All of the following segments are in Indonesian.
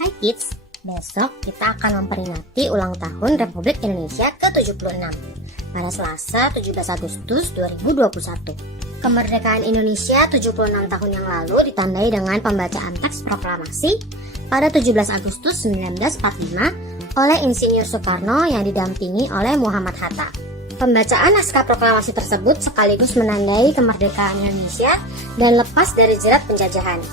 Hai kids, besok kita akan memperingati ulang tahun Republik Indonesia ke-76 pada Selasa 17 Agustus 2021. Kemerdekaan Indonesia 76 tahun yang lalu ditandai dengan pembacaan teks proklamasi pada 17 Agustus 1945 oleh Insinyur Soekarno yang didampingi oleh Muhammad Hatta. Pembacaan naskah proklamasi tersebut sekaligus menandai kemerdekaan Indonesia dan lepas dari jerat penjajahan.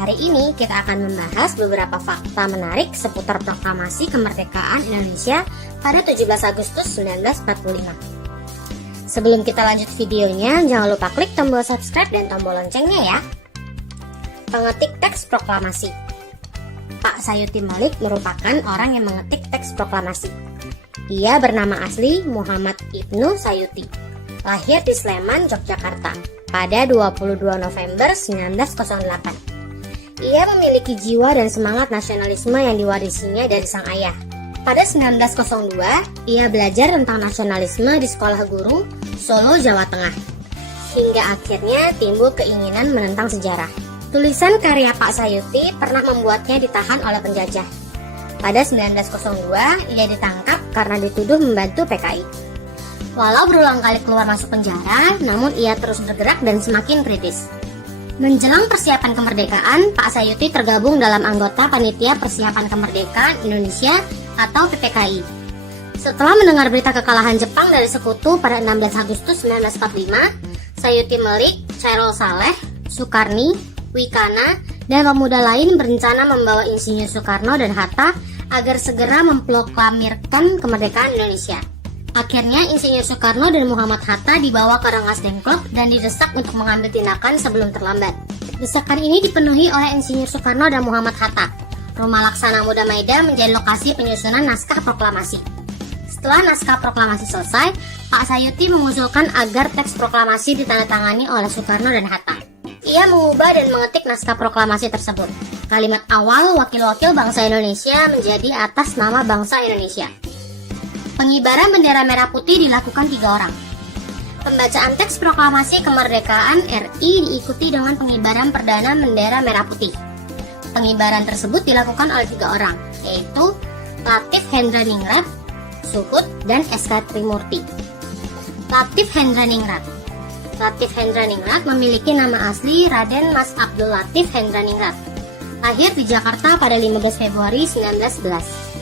Hari ini kita akan membahas beberapa fakta menarik seputar proklamasi kemerdekaan Indonesia pada 17 Agustus 1945. Sebelum kita lanjut videonya, jangan lupa klik tombol subscribe dan tombol loncengnya ya. Pengetik teks proklamasi. Pak Sayuti Malik merupakan orang yang mengetik teks proklamasi. Ia bernama asli Muhammad Ibnu Sayuti. Lahir di Sleman, Yogyakarta pada 22 November 1908. Ia memiliki jiwa dan semangat nasionalisme yang diwarisinya dari sang ayah. Pada 1902, ia belajar tentang nasionalisme di Sekolah Guru, Solo, Jawa Tengah. Hingga akhirnya timbul keinginan menentang sejarah. Tulisan karya Pak Sayuti pernah membuatnya ditahan oleh penjajah. Pada 1902, ia ditangkap karena dituduh membantu PKI. Walau berulang kali keluar masuk penjara, namun ia terus bergerak dan semakin kritis. Menjelang persiapan kemerdekaan, Pak Sayuti tergabung dalam anggota Panitia Persiapan Kemerdekaan Indonesia atau PPKI. Setelah mendengar berita kekalahan Jepang dari sekutu pada 16 Agustus 1945, Sayuti Malik, Chairul Saleh, Sukarni, Wikana, dan pemuda lain berencana membawa Insinyur Soekarno dan Hatta agar segera memproklamirkan kemerdekaan Indonesia. Akhirnya Insinyur Soekarno dan Muhammad Hatta dibawa ke Rengas Dengklok dan didesak untuk mengambil tindakan sebelum terlambat. Desakan ini dipenuhi oleh Insinyur Soekarno dan Muhammad Hatta. Rumah Laksana Muda Maida menjadi lokasi penyusunan naskah proklamasi. Setelah naskah proklamasi selesai, Pak Sayuti mengusulkan agar teks proklamasi ditandatangani oleh Soekarno dan Hatta. Ia mengubah dan mengetik naskah proklamasi tersebut. Kalimat awal wakil-wakil bangsa Indonesia menjadi atas nama bangsa Indonesia. Pengibaran bendera merah putih dilakukan 3 orang. Pembacaan teks proklamasi kemerdekaan RI diikuti dengan pengibaran perdana bendera merah putih. Pengibaran tersebut dilakukan oleh 3 orang, yaitu Latif Hendraningrat, Suhut, dan SK Trimurti. Latif Hendraningrat. Latif Hendraningrat memiliki nama asli Raden Mas Abdul Latif Hendraningrat. Lahir di Jakarta pada 15 Februari 1911.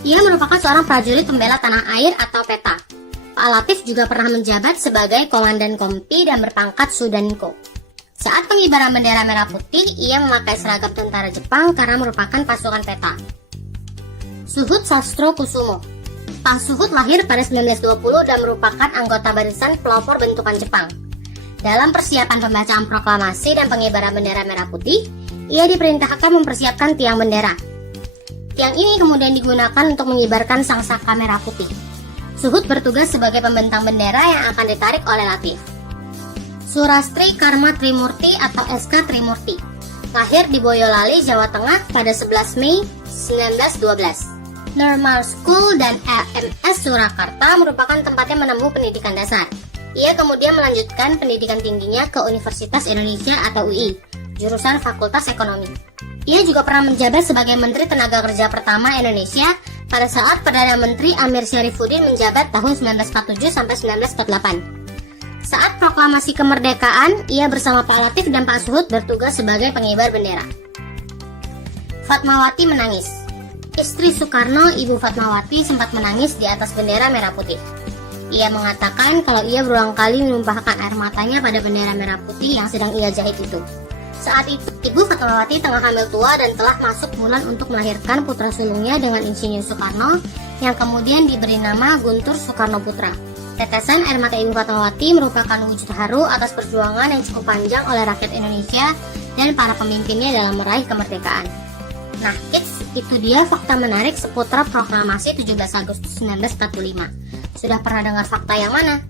Ia merupakan seorang prajurit pembela tanah air atau PETA. Pak Latif juga pernah menjabat sebagai Komandan Kompi dan berpangkat Sudanko. Saat pengibaran bendera merah putih, ia memakai seragam tentara Jepang karena merupakan pasukan PETA. Suhut Sastro Kusumo. Pak Suhut lahir pada 1920 dan merupakan anggota barisan pelopor bentukan Jepang. Dalam persiapan pembacaan proklamasi dan pengibaran bendera merah putih, ia diperintahkan mempersiapkan tiang bendera. Tiang ini kemudian digunakan untuk mengibarkan sangsaka merah putih. Suhut bertugas sebagai pembentang bendera yang akan ditarik oleh Latif. Surastri Karma Trimurti atau SK Trimurti. Lahir di Boyolali, Jawa Tengah pada 11 Mei 1912. Normal School dan LMS Surakarta merupakan tempatnya menempuh pendidikan dasar. Ia kemudian melanjutkan pendidikan tingginya ke Universitas Indonesia atau UI, jurusan Fakultas Ekonomi. Ia juga pernah menjabat sebagai Menteri Tenaga Kerja pertama Indonesia pada saat Perdana Menteri Amir Syarifuddin menjabat tahun 1947 sampai 1948. Saat proklamasi kemerdekaan, ia bersama Pak Latif dan Pak Suhut bertugas sebagai pengibar bendera. Fatmawati menangis. Istri Soekarno, Ibu Fatmawati, sempat menangis di atas bendera merah putih. Ia mengatakan kalau ia berulang kali menumpahkan air matanya pada bendera merah putih yang sedang ia jahit itu. Saat itu, Ibu Fatmawati tengah hamil tua dan telah masuk bulan untuk melahirkan putra sulungnya dengan Insinyur Soekarno yang kemudian diberi nama Guntur Soekarno Putra. Tetesan air mata Ibu Fatmawati merupakan wujud haru atas perjuangan yang cukup panjang oleh rakyat Indonesia dan para pemimpinnya dalam meraih kemerdekaan. Nah kids, itu dia fakta menarik seputar proklamasi 17 Agustus 1945. Sudah pernah dengar fakta yang mana?